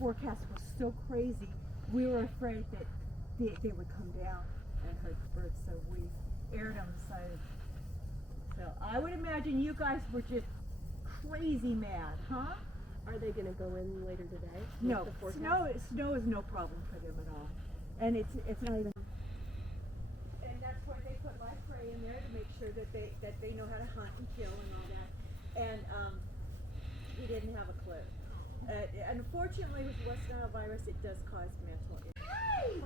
forecast was so crazy, we were afraid that they would come down and hurt the birds, so we aired them. So I would imagine you guys were just crazy mad, huh? Are they going to go in later today? No, The forecast? snow is no problem for them at all, and it's not even. And that's why they put live prey in there to make sure that they know how to hunt and kill and all that. And he didn't have a clue. Unfortunately, with West Nile virus, it does cause mental illness. Hi!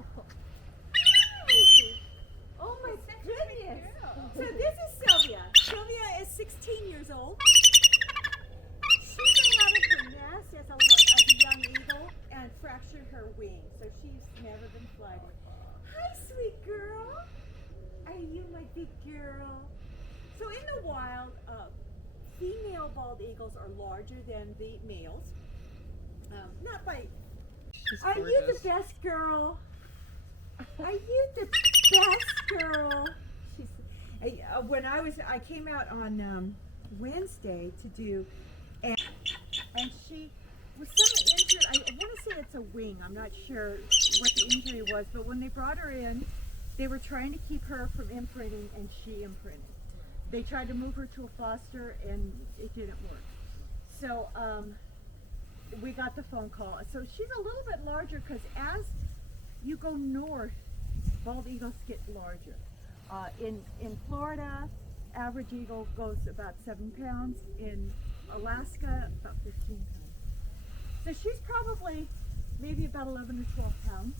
Oh my goodness! So this is Sylvia. Sylvia is 16 years old. She came out of her nest as a young eagle and fractured her wing, so she's never been flighted. Hi, sweet girl. Are you my big girl? So in the wild, female bald eagles are larger than the males. Not by. Are you the best girl? Are you the best girl? When I came out on Wednesday to do, and she was somewhat injured. I want to say it's a wing. I'm not sure what the injury was, but when they brought her in, they were trying to keep her from imprinting, and she imprinted. They tried to move her to a foster, and it didn't work. So we got the phone call. So she's a little bit larger because as you go north, bald eagles get larger. In Florida, average eagle goes about 7 pounds. In Alaska, about 15 pounds. So she's probably maybe about 11 or 12 pounds.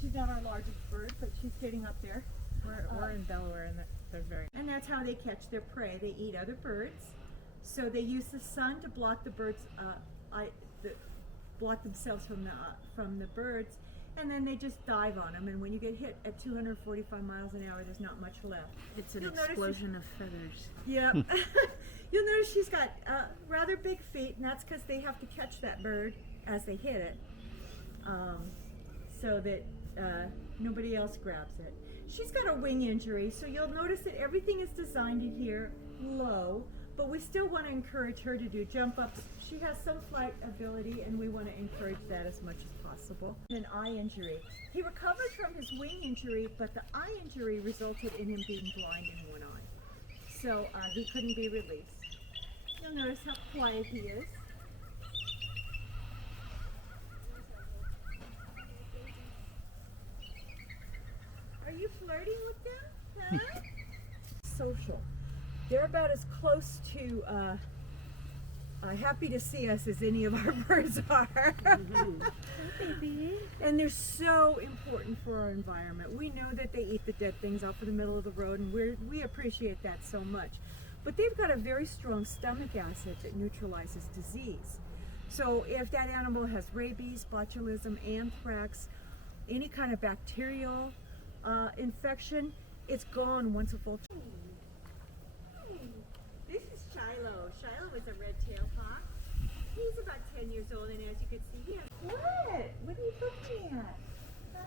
She's not our largest bird, but she's sitting up there. We're in Delaware, and they're very. And that's how they catch their prey. They eat other birds. So they use the sun to block the birds, block themselves from the birds, and then they just dive on them. And when you get hit at 245 miles an hour, there's not much left. It's an explosion of feathers. Yep. You'll notice she's got rather big feet, and that's because they have to catch that bird as they hit it, so that nobody else grabs it. She's got a wing injury, so you'll notice that everything is designed in here low, but we still want to encourage her to do jump ups. She has some flight ability, and we want to encourage that as much as possible. An eye injury. He recovered from his wing injury, but the eye injury resulted in him being blind in one eye. So he couldn't be released. You'll notice how quiet he is. Are you flirting with them? Huh? Social. They're about as close to happy to see us as any of our birds are. Baby. And they're so important for our environment. We know that they eat the dead things off of the middle of the road, and we appreciate that so much. But they've got a very strong stomach acid that neutralizes disease. So if that animal has rabies, botulism, anthrax, any kind of bacterial infection, it's gone once a full. This is Shiloh. Shiloh is a red-tailed hawk. He's about 10 years old, and as you can see, he has... What? What are you looking at? Huh?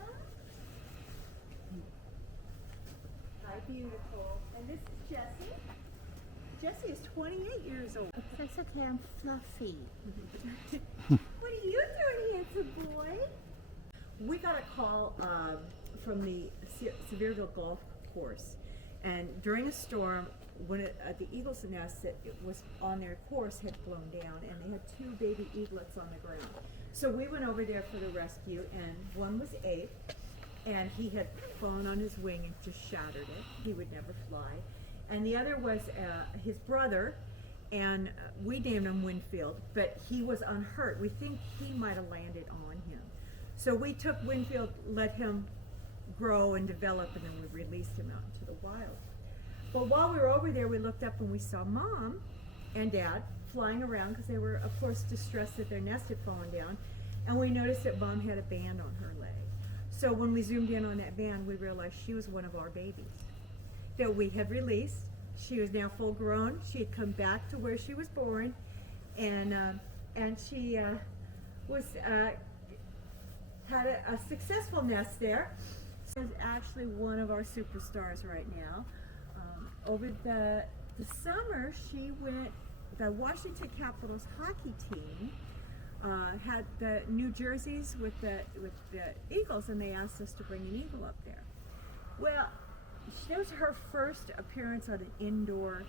Hi, beautiful. And this is Jessie. Jessie is 28 years old. That's okay, I'm fluffy. What are you doing, handsome boy? We got a call from the Sevierville Golf Course, and during a storm, when the eagle's nest that it was on their course had blown down, and they had 2 baby eaglets on the ground. So we went over there for the rescue, and one was Abe, and he had fallen on his wing and just shattered it. He would never fly. And the other was his brother, and we named him Winfield, but he was unhurt. We think he might have landed on him. So we took Winfield, let him grow and develop, and then we released him out into the wild. But while we were over there, we looked up and we saw Mom and Dad flying around because they were, of course, distressed that their nest had fallen down. And we noticed that Mom had a band on her leg. So when we zoomed in on that band, we realized she was one of our babies that we had released. She was now full grown. She had come back to where she was born, and she was had a successful nest there. She's actually one of our superstars right now. Over the summer, she went, the Washington Capitals hockey team had the New Jerseys with the Eagles, and they asked us to bring an eagle up there. Well, it was her first appearance at an indoor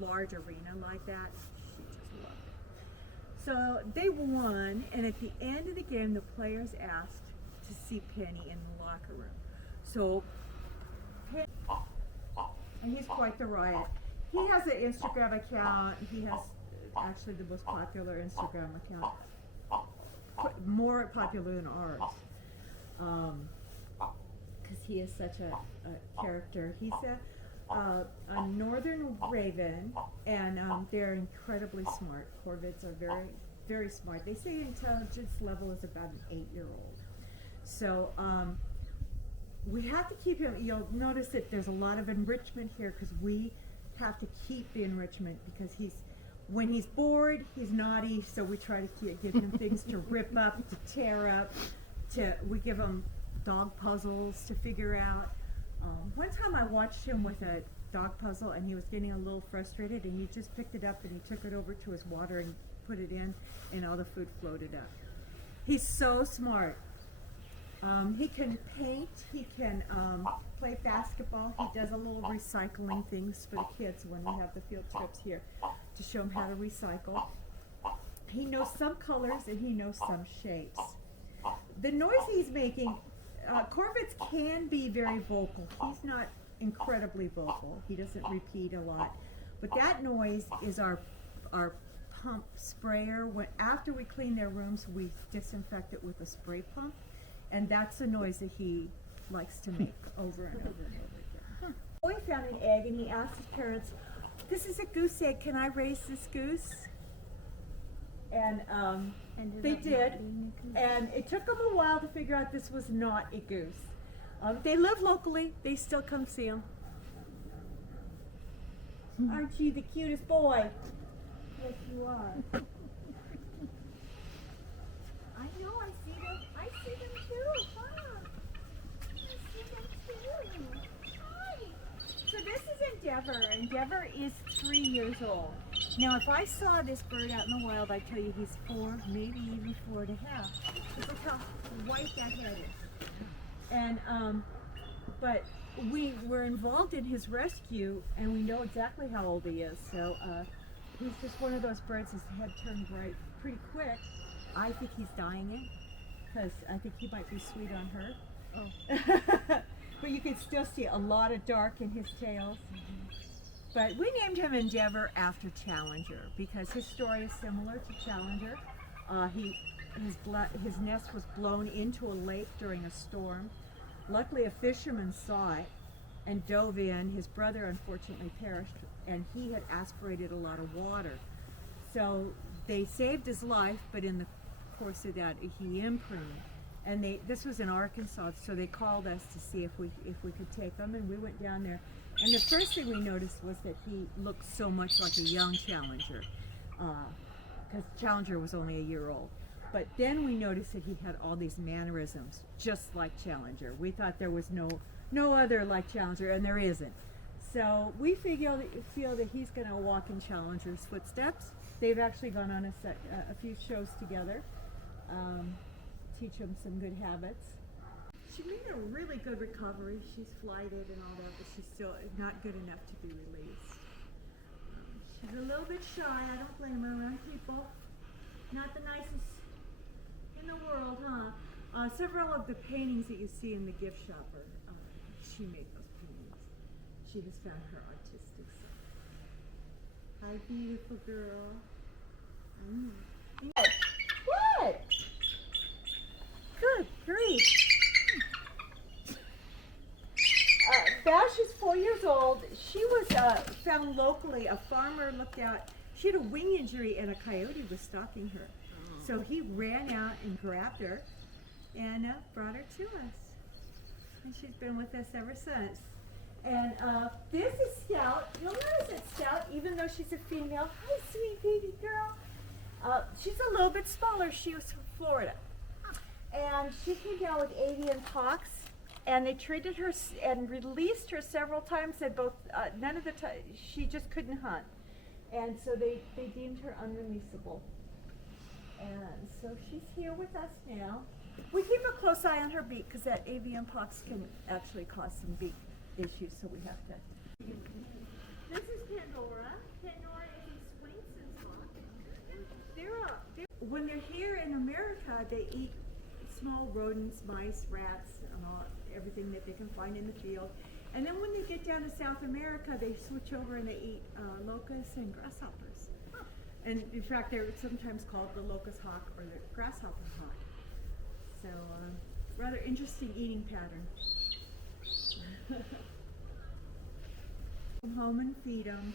large arena like that. She just loved it. So they won, and at the end of the game, the players asked to see Penny in the locker room. So Penny, and he's quite the riot. He has an Instagram account. He has actually the most popular Instagram account, more popular than ours, because he is such a character. He's a northern raven, and they're incredibly smart. Corvids are very, very smart. They say intelligence level is about an 8-year-old. So we have to keep him. You'll notice that there's a lot of enrichment here because we have to keep the enrichment, because when he's bored, he's naughty, so we try to give him things to rip up, to tear up. We give him dog puzzles to figure out. One time I watched him with a dog puzzle, and he was getting a little frustrated, and he just picked it up and he took it over to his water and put it in, and all the food floated up. He's so smart. He can paint, he can play basketball, he does a little recycling things for the kids when we have the field trips here to show them how to recycle. He knows some colors and he knows some shapes. The noise he's making, Corvids can be very vocal. He's not incredibly vocal. He doesn't repeat a lot. But that noise is our pump sprayer. After we clean their rooms, we disinfect it with a spray pump. And that's the noise that he likes to make over and over and over again. Boy found an egg, and he asked his parents, "This is a goose egg, can I raise this goose?" And they did, and it took them a while to figure out this was not a goose. They live locally, they still come see them. Aren't you the cutest boy? Yes, you are. I know, I see them. I see them too. Huh? I see them too. Hi. So this is Endeavor. Endeavor is 3 years old. Now, if I saw this bird out in the wild, I'd tell you he's 4, maybe even 4.5. Look how white that head is. And but we were involved in his rescue, and we know exactly how old he is. So he's just one of those birds. His head turned bright pretty quick. I think he's dying it, because I think he might be sweet on her. Oh. But you can still see a lot of dark in his tails. But we named him Endeavor after Challenger, because his story is similar to Challenger. His nest was blown into a lake during a storm. Luckily, a fisherman saw it and dove in. His brother unfortunately perished, and he had aspirated a lot of water. So they saved his life, but in the course of that, he imprinted. And this was in Arkansas, so they called us to see if we could take him, and we went down there. And the first thing we noticed was that he looked so much like a young Challenger, because Challenger was only a year old. But then we noticed that he had all these mannerisms, just like Challenger. We thought there was no other like Challenger, and there isn't. So we feel that he's going to walk in Challenger's footsteps. They've actually gone on a few shows together, teach him some good habits. She made a really good recovery. She's flighted and all that, but she's still not good enough to be released. She's a little bit shy. I don't blame her around people. Not the nicest in the world, huh? Several of the paintings that you see in the gift shop she made those paintings. She has found her artistic side. Hi, beautiful girl. What? Good grief. Bash is 4 years old. She was found locally. A farmer looked out. She had a wing injury, and a coyote was stalking her. So he ran out and grabbed her and brought her to us. And she's been with us ever since. And this is Scout. You'll notice that Scout, even though she's a female, hi, sweet baby girl. She's a little bit smaller. She was from Florida. And she came down with avian pox, and they treated her and released her several times. And both none of the time she just couldn't hunt, and so they deemed her unreleasable. And so she's here with us now. We keep a close eye on her beak because that avian pox can actually cause some beak issues, so we have to. This is Pandora. Pandora is a Swainson's hawk. When they're here in America, they eat small rodents, mice, rats, and everything that they can find in the field. And then when they get down to South America, they switch over and they eat locusts and grasshoppers. And in fact, they're sometimes called the locust hawk or the grasshopper hawk. So, rather interesting eating pattern. Come home and feed them.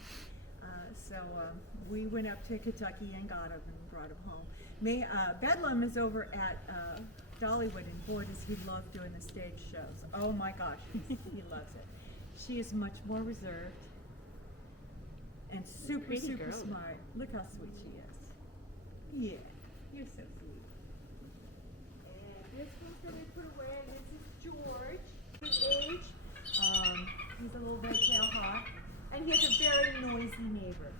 We went up to Kentucky and got him and brought him home. Bedlam is over at Dollywood, and boy, does he love doing the stage shows. Oh my gosh, he loves it. She is much more reserved and super, Pretty super girl. smart. Look how sweet she is. Yeah, you're so sweet. And this one's that we put away, and this is George. His age, he's a little red-tailed hawk, and he has a very noisy neighbor.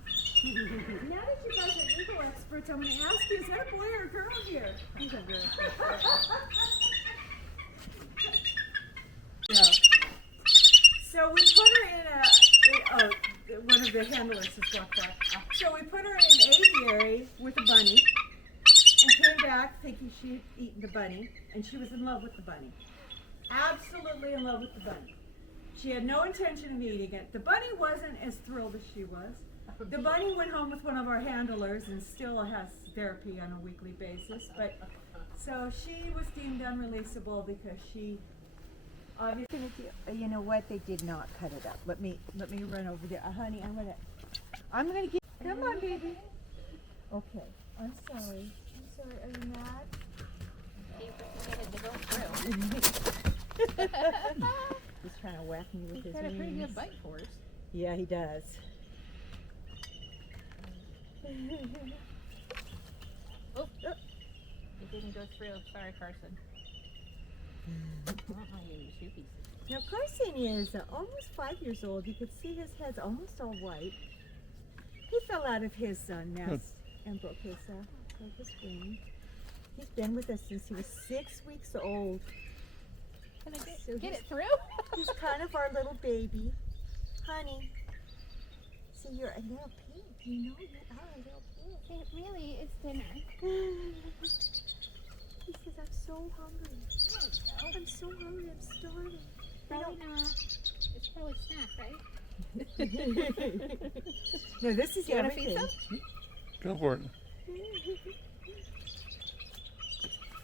Now that you guys are eagle experts, I'm going to ask you, is that a boy or a girl here? He's a girl. No. So we put her in one of the handlers has walked back. So we put her in an aviary with a bunny and came back thinking she had eaten the bunny, and she was in love with the bunny. Absolutely in love with the bunny. She had no intention of eating it. The bunny wasn't as thrilled as she was. The bunny went home with one of our handlers and still has therapy on a weekly basis. But so she was deemed unreleasable because she obviously. You know what? They did not cut it up. Let me run over there, honey. I'm gonna get. Come on, baby. Okay. I'm sorry. Are you mad? He's trying to whack me with He's his got a pretty wings. good bite force. Yeah, he does. Oh, it didn't go through. Sorry, Carson. I don't want to use 2 pieces. Now Carson is almost 5 years old. You can see his head's almost all white. He fell out of his nest and broke his wing. He's been with us since he was 6 weeks old. Can I So get he's- it through? He's kind of our little baby. Honey. See, you're a little pig. You know you are a little pig. Really, it's dinner. He says, I'm so hungry. I'm so hungry. I'm starving. Probably not. It's probably snack, right? No, this is You want to everything. feed some? Go for it.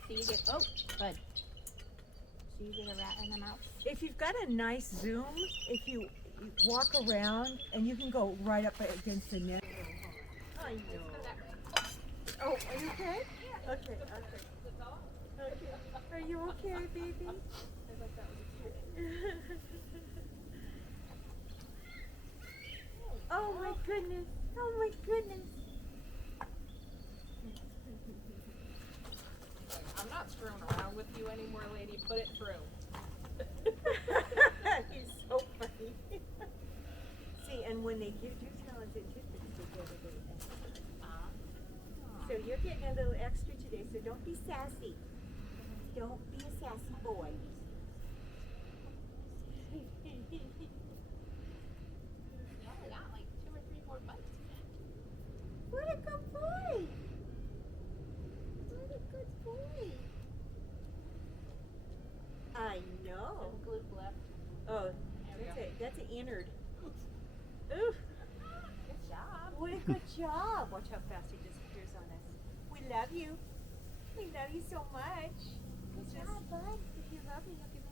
So you get, oh, bud. So you get a rat in the mouth. If you've got a nice zoom, if you walk around and you can go right up against the net. I know. Oh, are you okay? Yeah. Okay. Are you okay, baby? Oh my goodness. Oh my goodness. I'm not screwing around with you anymore, lady. Put it through. He's so funny. See, and when they give you talents and tidbits, they get a little extra. So you're getting a little extra today, so don't be sassy. Don't be a sassy boy. You only got like 2 or 3 more bites. What a good boy. What a good boy. I know. Some glue left. Oh, There we that's go. an innard. Ooh. Good job. What a good job. Watch how fast he disappears on us. We love you. We love you so much. Good job, bud. If you love me, you'll give